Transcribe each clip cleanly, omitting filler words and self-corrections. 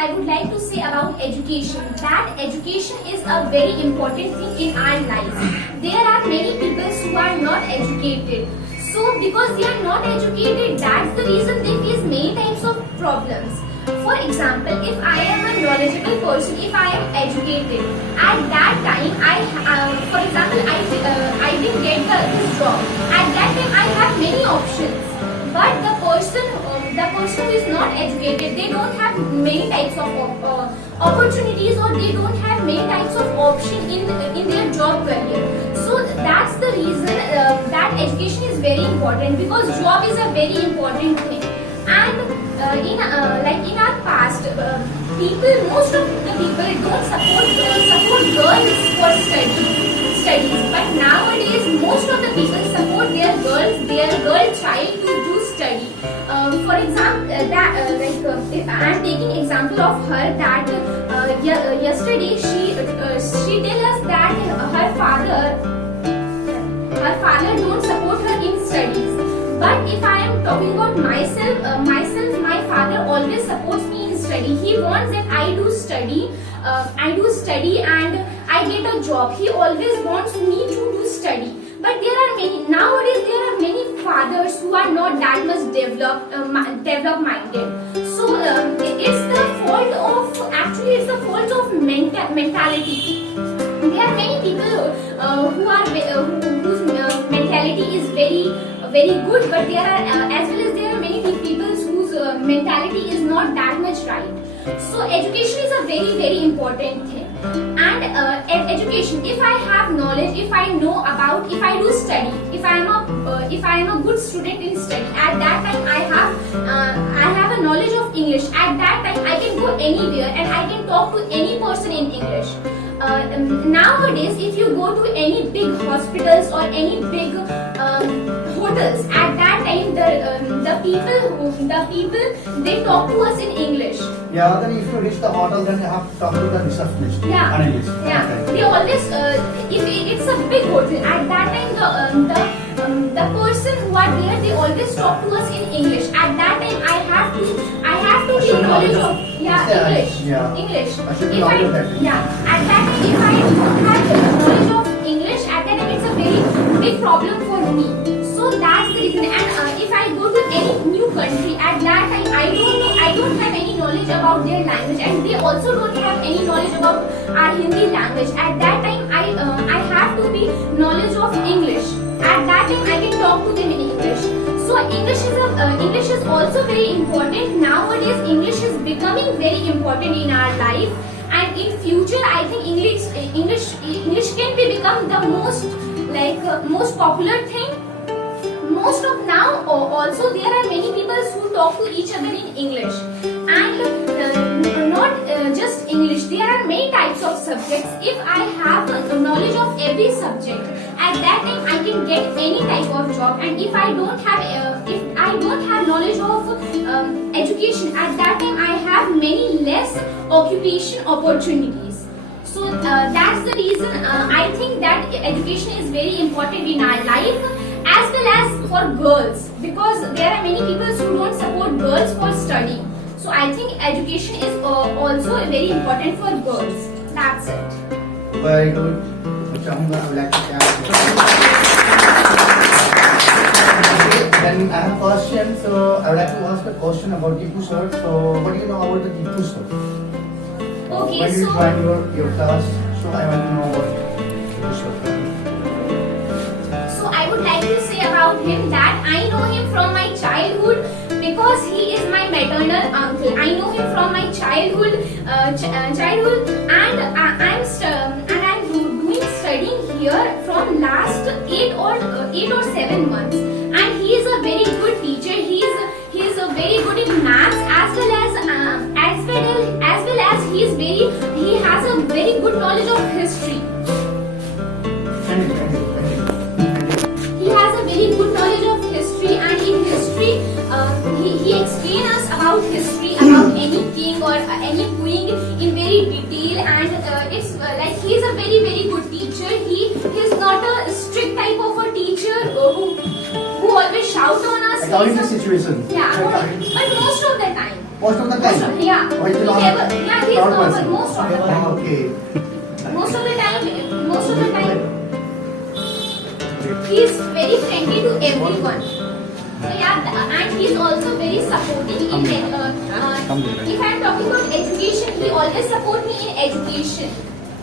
I would like to say about education, that education is a very important thing in our life. There are many people who are not educated. So because they are not educated, that's the reason they face many types of problems. For example, if I am a knowledgeable person, if I am educated, at that time for example, I didn't get this job. At that time, I have many options. But the person who is not educated, they don't have many types of opportunities, or they don't have many types of options in their job career. So that's the reason that education is very important, because job is a very important thing. And in our past, most of the people don't support girls for studies, but nowadays most of the people support their girl child to do study. For example, I am taking example of her, that yesterday she tell us that her father don't support her in studies. But if I am talking about myself, my father always supports me in study. He wants that I do study and I get a job. He always wants me to do study. But nowadays there are many fathers who are not that much developed minded. So it's the fault of mentality. There are many people whose mentality is very good, but there are many people whose mentality is not that much right. So education is a very important thing. And education, if I have knowledge, if I do study, if I am a good student in study, at that time I have a knowledge of English. At that time I can go anywhere and I can talk to any person in English. Nowadays, if you go to any big hospitals or any big hotels, at that time the people they talk to us in English. Yeah, then if you reach the hotel, then you have to talk to the receptionist. Yeah, in English. yeah. Okay. They always if it's a big hotel, at that time the person who are there, they always talk to us in English. At that time I have to be knowledge of English. Yeah. English. I should be knowledge of that. At that time if I don't have knowledge of English, at that time it's a very big problem for me. So that's the reason. And if I go to any new country, at that time I don't have any knowledge about their language, and they also don't have any knowledge about our Hindi language. At that time I have to be knowledge of English. At that time I can talk to them in English. So English is also very important. Nowadays English is becoming very important in our life, and in future I think English can become the most popular thing. Most of now also there are many people who talk to each other in English, and not just English. There are many types of subjects. If I have knowledge of every subject, at that time I can get any type of job. And if I don't have knowledge of education, at that time I have many less occupation opportunities. So that's the reason I think that education is very important in our life, as well as for girls, because there are many people who don't support girls for studying. So I think education is also very important for girls. That's it. Very good. I would like to Then I have a question. So I would like to ask a question about Tipu sir. So what do you know about the Tipu sir? Okay, when you so joined your class, so I want to know about Tipu sir. So I would like to say about him that I know him from my childhood, because he is my maternal uncle. I know him from my childhood, and I'm doing studying here from last 8 or 7 months. And he is a very good teacher. He is a very good in maths, as well as he has a very good knowledge of history. He has a very good knowledge of history, and in history, he explains us about history, about any king or any queen in very detail, and it's like he is a very good teacher. He is not a strict type of a teacher who always shout on us. According to the situation. Yeah, but most of the time. Most of the time. Yeah. Or is it He on never, yeah, he's third normal person? most of the time. Okay. Most of the time, he is very friendly to everyone. So yeah, and he is also very supportive in if I am talking about education, he always support me in education.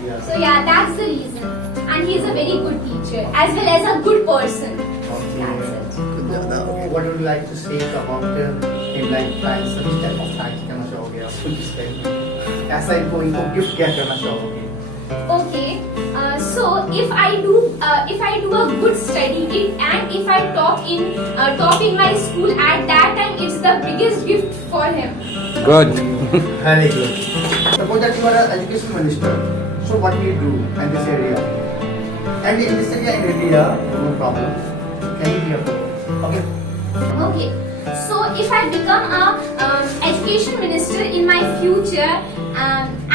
Yeah. So yeah, that's the reason. And he is a very good teacher as well as a good person. That's it. So, what would you like to say about in like thanks? Which type of thanks करना चाहोगे आप कुछ इसमें? ऐसा इनको gift क्या करना चाहोगे? Okay, so if I do a good study and if I top in my school at that time, it's the biggest gift for him. Good. Very good. Suppose that you are an education minister, so what do you do in this area? And in this area in India, no problem. Can you be a okay? Okay, so if I become a education minister in my future,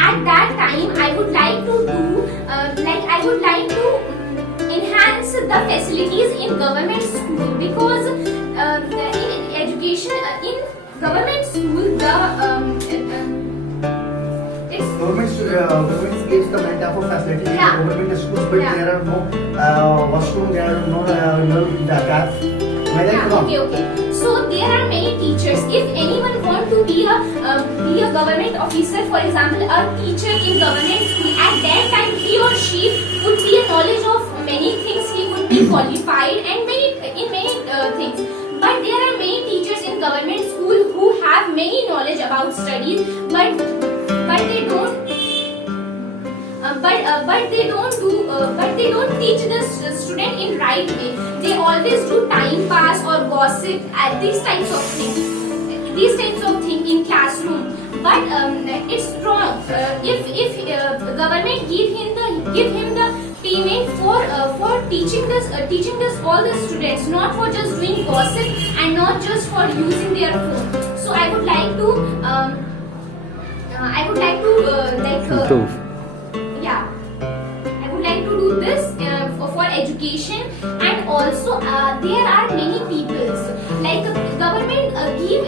at that time I would like to do enhance the facilities in government school because in education in government school it's Government gives the many type of facility in Yeah. government schools, but Yeah. there are no washroom, there are no that. Yeah, okay. So there are many teachers. If anyone want to be a government officer, for example, a teacher in government school, at that time he or she would be a knowledge of many things. He would be qualified and many things. But there are many teachers in government school who have many knowledge about studies, but they don't. But they don't teach the student in right way. They always do time pass or gossip at these types of things in classroom. But it's wrong. If government give him the payment for teaching this all the students, not for just doing gossip and not just for using their phone. So I would like to Improve. yeah, I would like to do this for education, and also there are many people like government give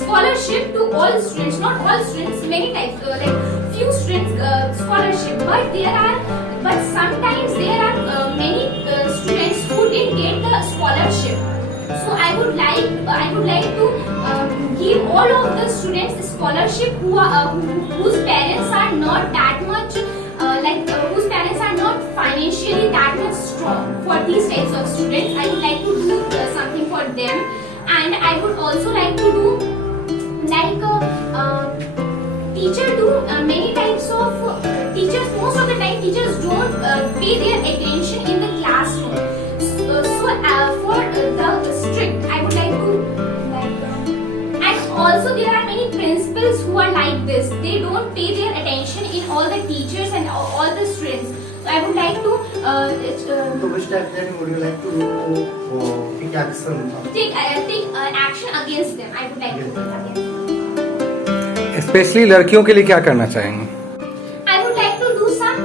scholarship to all students, not all students, many types like few students scholarship, but sometimes there are many students who didn't get the scholarship. So I would like to give all of the students scholarship whose parents are not that much whose parents are not financially that much strong. For these types of students, I would like to do something for them, and I would also like to do teacher do many types of teachers. Most of the time, teachers don't pay their attention in the classroom. For the strict, I would like to and also there are many principals who are like this. They don't pay their attention in all the teachers and all the students. So I would like to So which type then would you like to do take action? take action against them. I would like to take against them. Specially लड़कियों के लिए क्या करना चाहेंगे? I would like to do some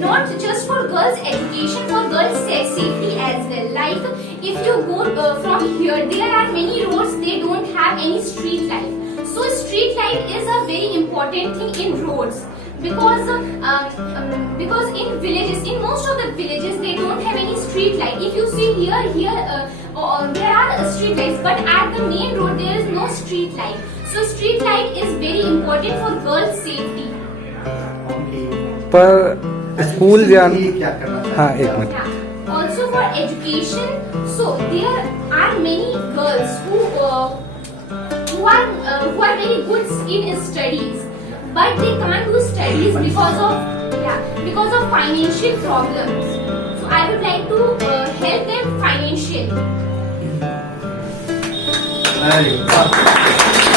not just for girls education, for girls safety as well. Like if you go from here, there are many roads, they don't have any street light. So street light is a very important thing in roads because in villages, in most of the villages, they don't have any street light. If you see here there are street lights, but at the main road there is no street light. So street light is very important for girls safety. Okay. पर school जान ये क्या करना चाहते हाँ हैं? एक minute Yeah. Also for education, so there are many girls who are very good in studies, but they can't do studies because of financial problems. So I would like to help them financially. Very good.